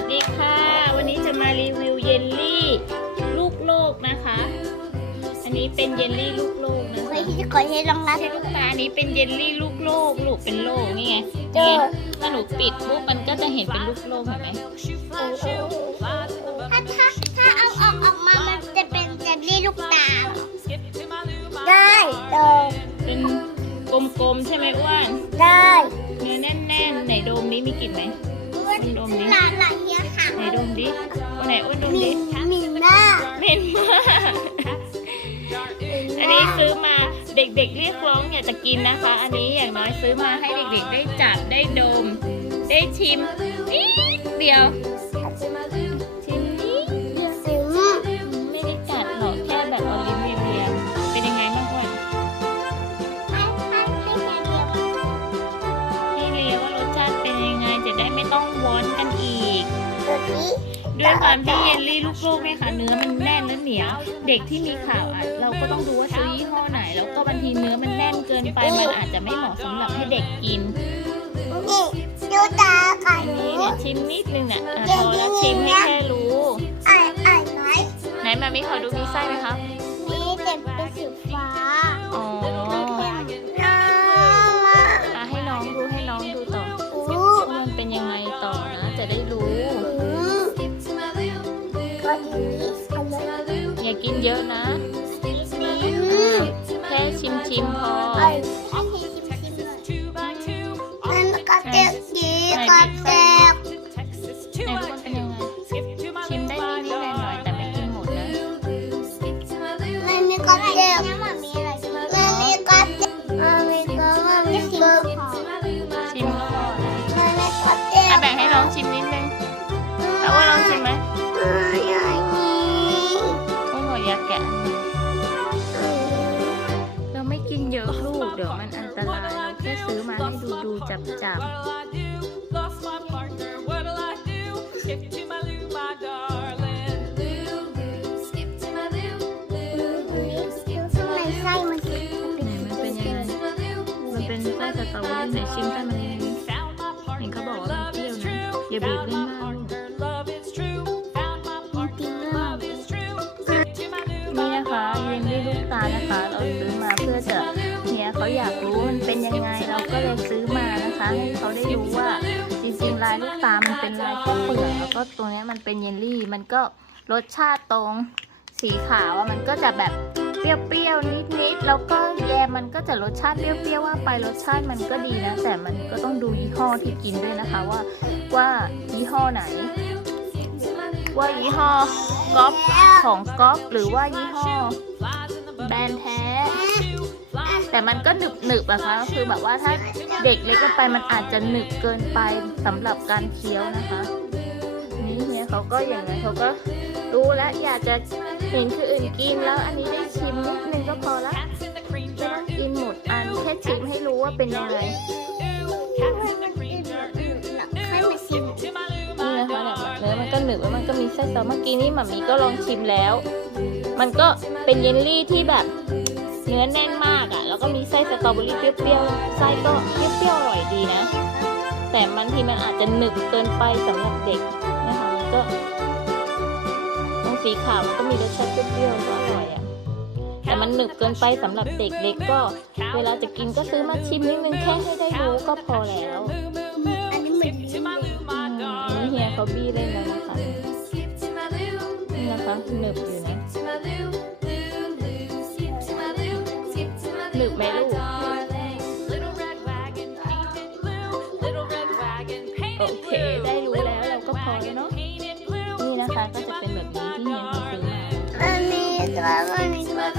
วัสดีค่ะ วันนี้จะมารีวิวเยลลี่ลูกโลกนะคะ อันนี้เป็นเยลลี่ลูกโลกนะเฮ้คะยที่ขอให้ลองรับใช่ลูกตาอันนี้เป็นเยลลี่ลูกโลก ลูกเป็นโลกนี่ไงเจอ นี่ถ้าหนูปิดปุ๊บมันก็จะเห็นเป็นลูกโลกเห็นไหมถ้าถ้าถ้าเอาออกออกมามันจะเป็นเจลลี่ลูกตาเหรอได้โดเป็นกลมๆใช่ไหมอ้วนได้เนื้อแน่นๆไหนดมนี้มีกลิ่นไหมดมดิหลานหลานเฮียค่ะ ไหนดมดิวันไหนอ้วนดมมิดินมินหน้าเหม็นมากอันนี้ซื้อมาเด็กๆเรียกร้องอยากจะกินนะคะ อันนี้อย่างน้อยซื้อมาให้เด็กๆ ได้จับได้ดม ได้ชิมนิดเดียวชิมนิดซึมไม่ได้กัดหรอกแค่แบบเอาลิ้นเลียมๆเป็นยังไงบ้างวะให้ให้ให้แม่เดียวให้เลียว่ารสชาติเป็นยังไงจะได้ไม่ต้องว้อนกันอีกตัวนี้ ด้วยความที่เยลลี่ลูกโลกเนี่ยค่ะเนื้อมันแน่นและเหนียวเด็กที่มีข่าวอะเราก็ต้องดูว่าซื้อยี่ห้อไหน แล้วก็บางทีเนื้อมันแน่นเกินไปมันอาจจะไม่เหมาะสำหรับให้เด็กกินนี่ดูตาค่ะอันหนูนี้เนี่ยชิมนิดนึงน่ะอะพอแล้วชิมให้แค่รู้อ่านอ่านไหมไหนมามิขอดูมีไส้ไหมคะนี่เด็กเป็นสีฟ้าอ๋อน้องอะอะให้น้องดูให้น้องดูต่ออู้ว่ามันเป็นยังไงต่อ อย่ากินเยอะนะอืมแค่ชิมชิมๆพอ ไส้มันเป็นมันเป็นยังไงมันเป็นไส้สตรอเบอรี่ไหนชิมได้มันยังไงเห็นเขาบอกว่ามันเปรี้ยวนะอย่าบีบเล่นมากลูกนี่นะคะเยลลี่ลูกตานะคะ เราซื้อมาเพื่อจะเนี่ยเขาอยากรู้มันเป็นยังไงเราก็เลยซื้อมานะคะให้เขาได้รู้ว่าจริงๆลายลูกตา มันเป็นลายข้าวเปลือกแล้วก็ตัวเนี้ยมันเป็นเยลลี่ มันก็รสชาติตรงสีขาวอะมันก็จะแบบ เปรี้ยวๆนิดๆแล้วก็แยมมันก็จะรสชาติเปรี้ยวๆว่าไปรสชาติมันก็ดีนะ แต่มันก็ต้องดูยี่ห้อที่กินด้วยนะคะว่าว่ายี่ห้อไหน ว่ายี่ห้อก๊อปของก๊อปหรือว่ายี่ห้อแบรนด์แท้ แต่มันก็หนึบหนึบๆอะคะคือแบบว่าถ้าเด็กเล็กไปมันอาจจะหนึบเกินไปสำหรับการเคี้ยวนะคะ นี่เนี่ยเขาก็อย่างนั้นเขาก็ รู้แล้วอยากจะเห็นคืออื่นกินแล้วอันนี้ได้ชิมนิดนึงก็พอละไม่ต้องกินหมดอันแค่ชิมให้รู้ว่าเป็นยังไงให้มาชิมนี่นะคะเนื้อมันก็หนึบแล้วมันก็มีไส้ซอสเมื่อกี้นี่หมามีก็ลองชิมแล้ว มันก็เป็นเยลลี่ที่แบบเนื้อแน่นมากอะ่ะ แล้วก็มีไส้สตรอเบอรี่เปรี้ยวๆ ไส้ก็เปรี้ยวๆอร่อยดีนะ แต่บางทีมันอาจจะหนึบเกินไปสำหรับเด็กนะคะ มันก็ สีขาวมันก็มีรสชาติเปรี้ยวๆก็อร่อยอะ่ะแต่มันหนึบเกินไปสำหรับเด็กเล็กก็ เวลาจะกินก็ซื้อมาชิมนิดนึงแค่ให้ได้รู้ก็พอแล้วอันนี้เหมือนลิ้นเลยอืมอันนี้เฮียเขาบี้เล่นแล้วนะคะนี่นะคะหนึบอยู่นะหนึบไหมลูกโอเคได้รู้แล้วเราก็พอแล้วเนาะนี่นะคะก็จะ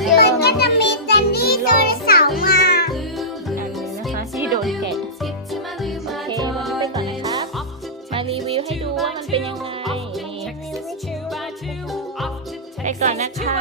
มีตัวมันก็จะมีเจลลี่ตัวเสาร์มาอันนี้นะคะที่โดนแกะ โอเควันนี้ไปก่อนนะคะมารีวิวให้ดูว่ามันเป็นยังไง ไปก่อนนะคะ